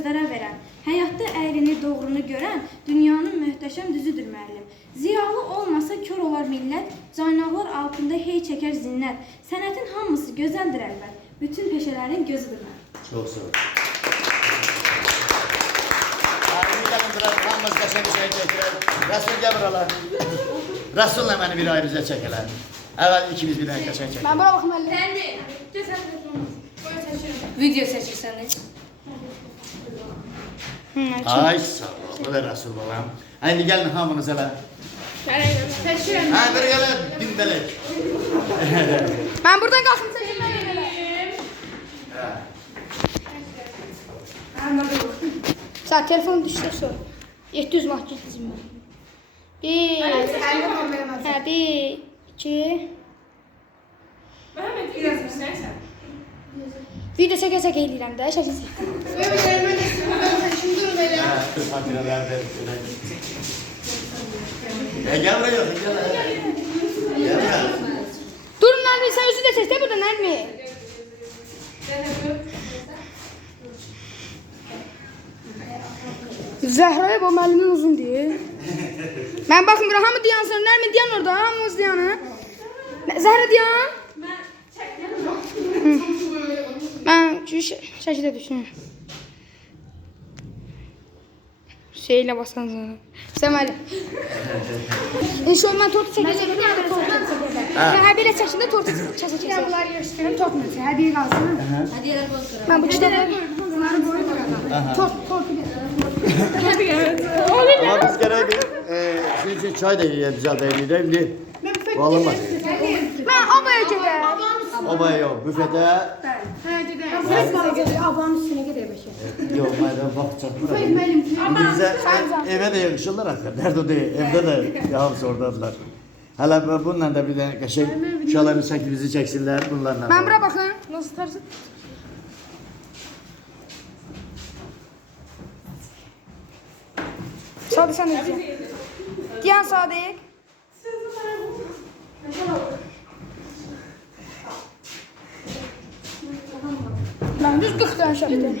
gözlərə verən, həyatda əyrini, doğrunu görən, dünyanın möhtəşəm düzüdür müəllim. Ziyalı olmasa kör olar millət, caynaqlar altında hey çəkər zinnət. Sənətin hamısı gözəldir əlbət, bütün peşələrin gözüdür müəllim. Çox sağ ol. Hamımız qəşəng bir şey çəkirək. Rəsul gəl buralar. Rəsulla məni bir ayrıca çəkələr. Əvvəl ikimiz bir dənə qəşəng çəkək. Ben buna bakım əllə. Video seçirseniz. Ay sağ ol. Bu da Rəsul balam. İndi gəlin hamınız elə. Seçirəm. Hə, bir gələ dinbələk. Ben buradan kalkım seçirəm. Sağ telefon düştü sonra. 700 manat gittim ben. Bir. Ha, bir, iki. Video çəkə-çəkə eləyirəm də, şəkil Xatirələrdə. Gəl buraya yox, gəl. Gəl. Durun Nərmi, sen yüzü de seç de burada Nərmi. Zəhraya bu müəllimin uzun deyil. Mən baxmıram, hamı diyan sonra Nərmi diyan orada, hamımız diyanı. Zəhra diyan. Ben şəkildə düşünürüm. Şeylə basan sonra. Sən müəllim. İnşallah mən tortu çəkəcəm. Hər belə çəkində tortu çəkəcəm. Mən bunları göstərim, tortla çək. Hər biri qalsın. Hediyeler bozdurar. Ben bu kitabı bunları boyayacağım. Tortu Ama biz gərək bir çay da yiyə düzəldəyik də. İndi bu alınmadı. Ben obaya gedəm. Obaya yox, büfedə. Abanın üstüne gedək bəşə. Yox, məndən vaxt çatmır. İndi bizə evə də yığışırlar axı. Nerede o deyil, evdə də hamısı oradadılar. Hələ bununla da bir dənə qəşəng uşaqların şəklimizi çəksinlər bunlarla. Ben bura baxın. Nasıl tarzı? Sadık sen de diyeceksin. Diyan Sadık. Ben düz 40 tane şaptım. Olsun.